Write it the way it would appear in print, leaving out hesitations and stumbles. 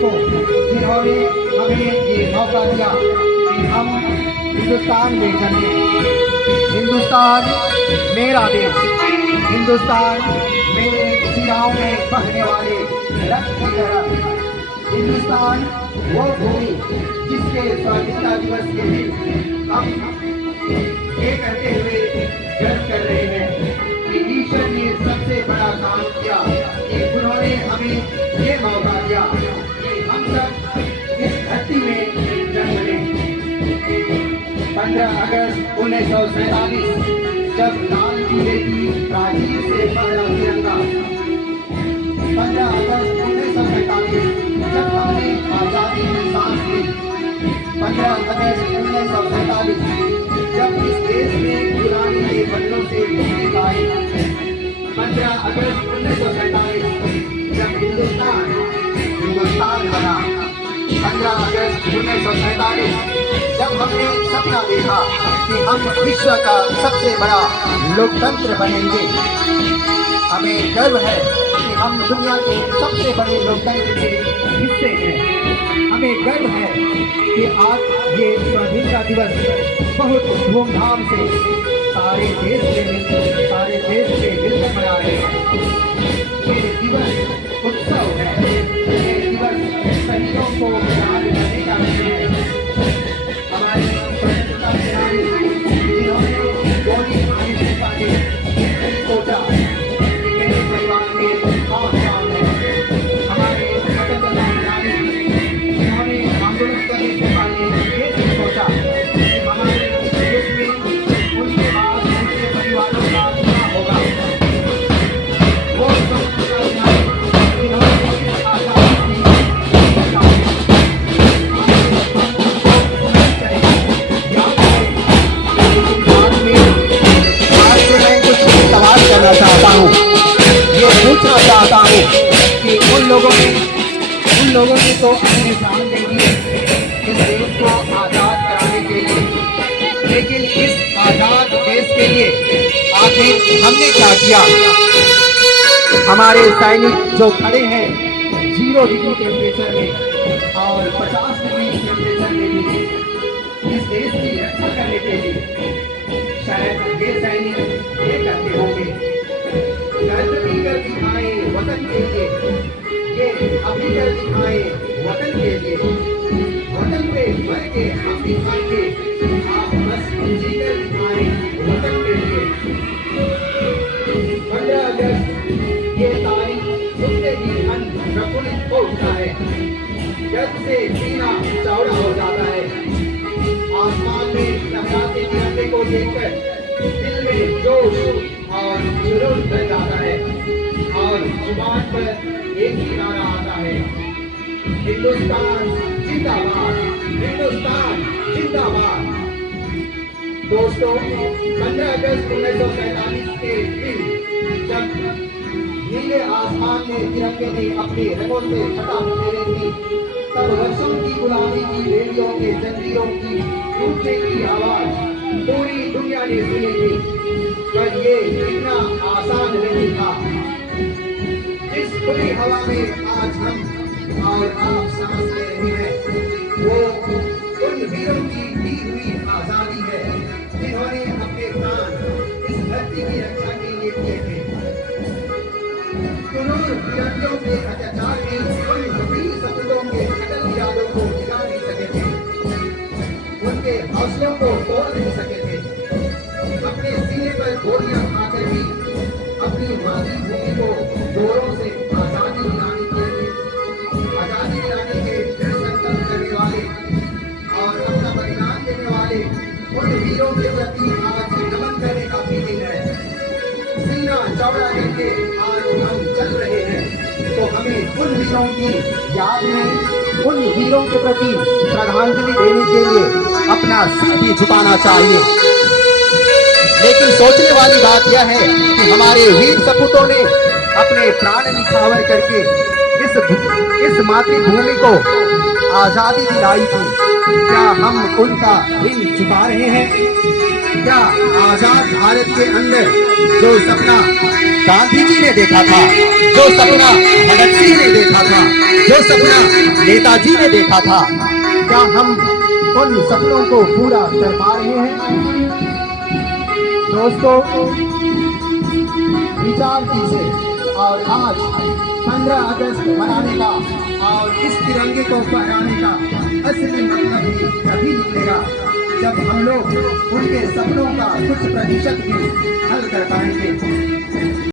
को, जिन्होंने हमें ये मौका दिया कि हम हिंदुस्तान में जन्मे। हिंदुस्तान मेरा देश, हिंदुस्तान मेरे सिराओं में बहने वाले रक्त की तरह। हिंदुस्तान वो भूमि जिसके स्वाधीनता दिवस के दिन हम ये कहते हुए गर्व कर रहे हैं कि ईश्वर ने सबसे बड़ा काम किया कि उन्होंने हमें ये मौका दिया कि हम सब इस धरती में जन्म लें। 15 अगस्त 1947 जब लाल किले की प्राचीर से फहरा तिरंगा, 15 अगस्त 1947 जब हमने आजादी की सांस ली, 15 अगस्त 1947 जब इस देश में गुलामी के बंधनों से मुक्ति पाई, 15 अगस्त 1947 जब हिंदुस्तान बना, 15 अगस्त 1947 जब हमने सपना देखा कि हम विश्व का सबसे बड़ा लोकतंत्र बनेंगे। हमें गर्व है कि हम दुनिया के सबसे बड़े लोकतंत्र के हिस्से हैं। हमें गर्व है कि आज ये स्वाधीनता दिवस बहुत धूमधाम से सारे देश में मिलकर मना रहे हैं। ये दिवस उत्सव है, ये दिवस शहीदों को याद करने का विषय है। हमारे स्वतंत्रता सेनानी जिन्होंने गोली खाने से पहले नहीं सोचा कि मेरे परिवार में कौन है। हमारे स्वतंत्रता सेनानी जिन्होंने आंदोलन करने से पहले ये नहीं सोचा कि हमारे देश में उनके बाद उनके परिवारों का क्या होगा। वो स्वतंत्रता सेनानी जिन्होंने आजादी की चाहता हूँ, ये पूछना चाहता हूँ कि उन लोगों ने तो अपनी जान दे दी इस देश को आज़ाद कराने के लिए, लेकिन इस आज़ाद देश के लिए आखिर हमने क्या किया। हमारे सैनिक जो खड़े हैं 0 डिग्री टेम्परेचर में और 50 डिग्री टेम्परेचर में भी इस देश की रक्षा करने के लिए, शायद ये सैनिक ये करते होंगे नजर कर दिखाए वतन के लिए, ये अभी कर दिखाए वतन के लिए, वतन पे मर के हम दिखाएंगे, आप बस जी कर दिखाए वतन के लिए। 15 अगस्त ये तारीख सुनते ही मन प्रफुल्लित हो उठता है, गर्व से सीना चौड़ा हो जाता है। आसमान में लहराते तिरंगे को देखकर दिल में जोश और जुनून भर जाता है और जुबान पर एक ही नारा आता है, हिंदुस्तान जिंदाबाद, हिंदुस्तान जिंदाबाद। दोस्तों, 15 अगस्त 1947 के दिन जब नीले आसमान में तिरंगे ने अपने रंगों से छटा फेरे थी, तब वर्षों की गुलामी की रेडियो के जंजीरों की टूटने की आवाज पूरी दुनिया ने सुनी थी। पर ये इतना आसान नहीं था। इस खुली हवा में आज हम और आप सांस ले रहे हैं, वो उन वीरों की दी हुई आजादी है जिन्होंने अपने प्राण इस धरती की रक्षा के लिए किए थे। उन्होंने विरोधियों के अत्याचार के उन वीर सपूतों के अटल इरादों को गिरा नहीं सके थे, उनके हौसलों को तोड़ नहीं सके थे। अपने सीने पर गोलियां खाकर भी अपनी मातृभूमि को जोरों से आजादी दिलाने के संकल्प करने वाले और अपना बलिदान देने वाले उन वीरों के प्रति आज नमन करने का भी दिन है। सीना चौड़ा करके आज हम चल रहे हैं, तो हमें उन वीरों की याद में उन वीरों के प्रति श्रद्धांजलि देने के लिए अपना सिर भी झुकाना चाहिए। लेकिन सोचने वाली बात यह है कि हमारे वीर सपूतों ने अपने प्राण निछावर करके इस मातृभूमि को आजादी दिलाई थी। क्या हम उनका ऋण चुका रहे हैं? क्या आजाद भारत के अंदर जो सपना गांधी जी ने देखा था, जो सपना भगत सिंह ने देखा था, जो सपना नेताजी ने देखा था, क्या हम उन सपनों को पूरा कर पा रहे हैं? दोस्तों, विचार कीजिए और आज 15 अगस्त मनाने का और इस तिरंगे को फहराने का असली मतलब भी तभी निकलेगा जब हम लोग उनके सपनों का कुछ प्रतिशत भी हल कर पाएंगे।